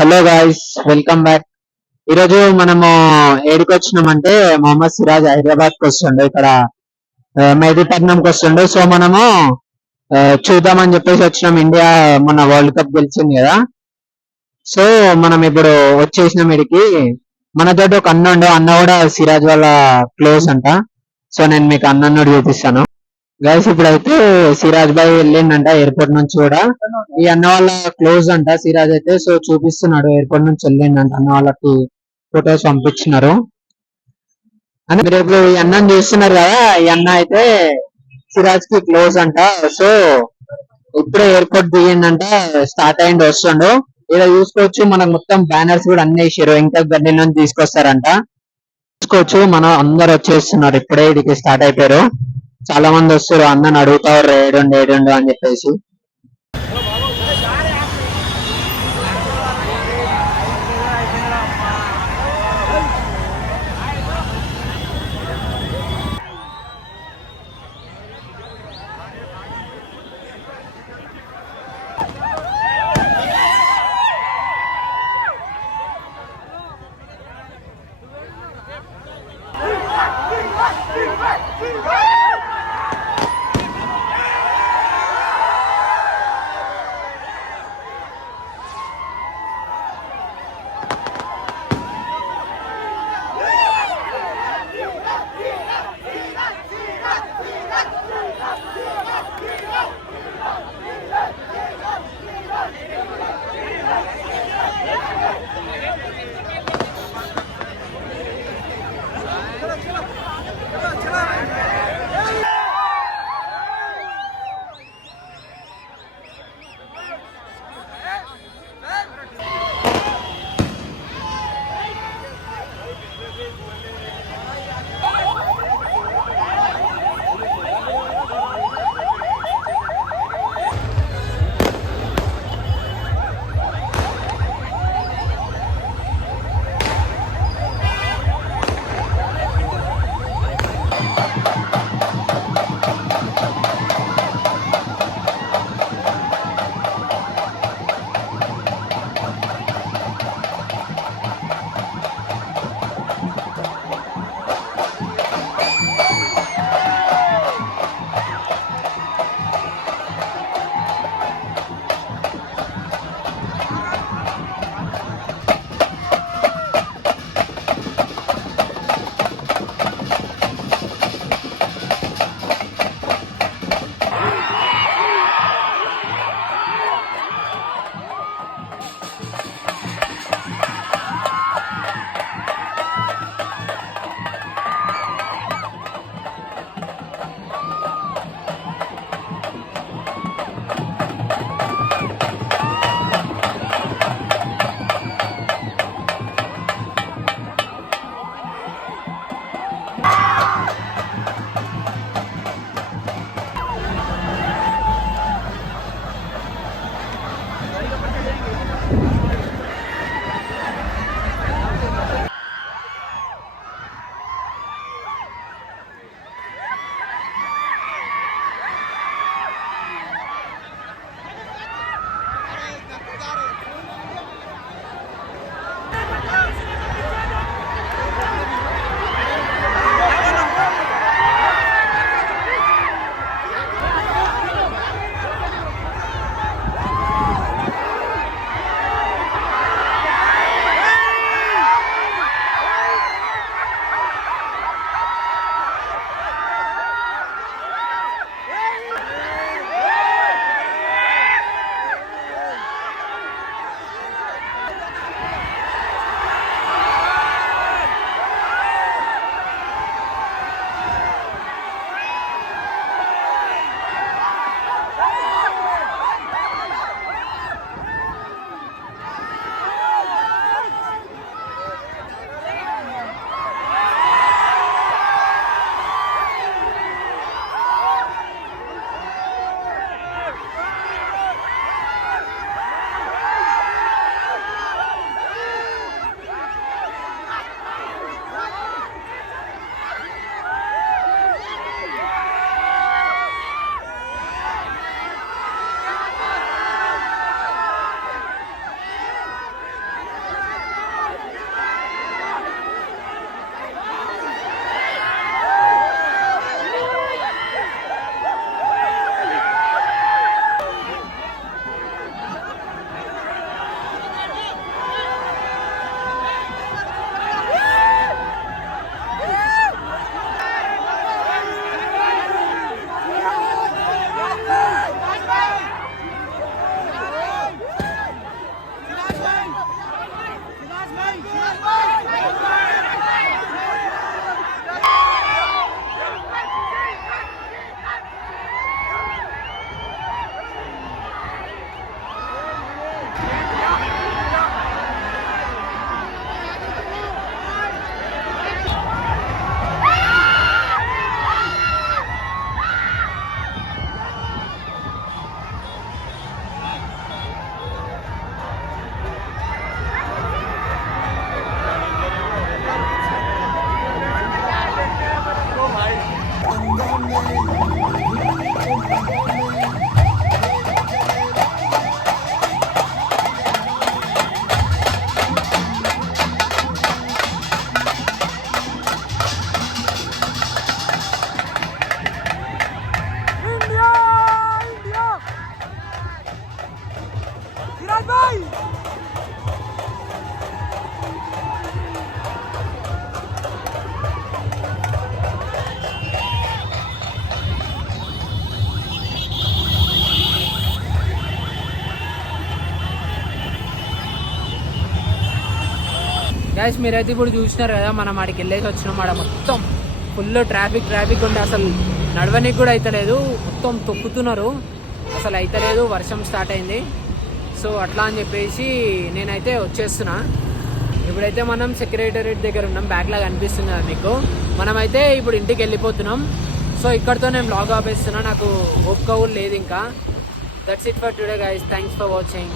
Hello guys, welcome back. ఈరోజు మనము ఏడికి వచ్చినామంటే మొహమ్మద్ సిరాజ్ హైదరాబాద్ కి వస్తుండే, ఇక్కడ మెహదీపట్నంకి వస్తుండే. సో మనము చూద్దామని చెప్పేసి వచ్చినాం. ఇండియా మొన్న వరల్డ్ కప్ గెలిచింది కదా. సో మనం ఇప్పుడు వచ్చేసినాం ఇడికి. మనతోటి ఒక అన్న ఉండే, అన్న కూడా సిరాజ్ వాళ్ళ క్లోజ్ అంట. సో నేను మీకు అన్నను చూపిస్తాను గైస్. ఇప్పుడైతే సిరాజ్ భాయ్ వెళ్ళిండంట ఎయిర్పోర్ట్ నుంచి కూడా. ఈ అన్న వాళ్ళ క్లోజ్ అంట సిరాజ్ అయితే. సో చూపిస్తున్నాడు, ఎయిర్పోర్ట్ నుంచి వెళ్ళిండంట. అన్న వాళ్ళకి ఫొటోస్ పంపించినారు అని. మీరు ఇప్పుడు ఈ అన్నని చూస్తున్నారు కదా, ఈ అన్న అయితే సిరాజ్ కి క్లోజ్ అంట. సో ఇప్పుడే ఎయిర్పోర్ట్ దిగిండంట, స్టార్ట్ అయ్యింది వస్తుండు. ఇలా చూసుకోవచ్చు, మనకు మొత్తం బ్యానర్స్ కూడా అన్ని వేసారు, ఇంకా గడ్డి నుంచి తీసుకొస్తారంట. చూసుకోవచ్చు, మనం అందరు వచ్చేస్తున్నారు, ఇప్పుడే ఇదికి స్టార్ట్ అయిపోయారు. చాలా మంది వస్తారు, అన్నని అడుగుతారు ఏడుండు ఏడుండు అని చెప్పేసి. గాయస్ మీరైతే ఇప్పుడు చూసినారు కదా, మనం ఆడికి వెళ్ళేసి వచ్చినాం. ఆడ మొత్తం ఫుల్ ట్రాఫిక్ ఉండే, అసలు నడవనికి కూడా అయితలేదు, మొత్తం తొక్కుతున్నారు, అసలు అయితలేదు, వర్షం స్టార్ట్ అయింది. సో అట్లా అని చెప్పేసి నేనైతే వచ్చేస్తున్నా. ఇప్పుడైతే మనం సెక్రటరేట్ దగ్గర ఉన్నాం, బ్యాక్ లాగా అనిపిస్తుంది కదా మీకు. మనమైతే ఇప్పుడు ఇంటికి వెళ్ళిపోతున్నాం. సో ఇక్కడతో నేను బ్లాగ్ ఆపేస్తున్నా, నాకు ఓపిక లేదు ఇంకా. That's it for today guys, thanks for watching.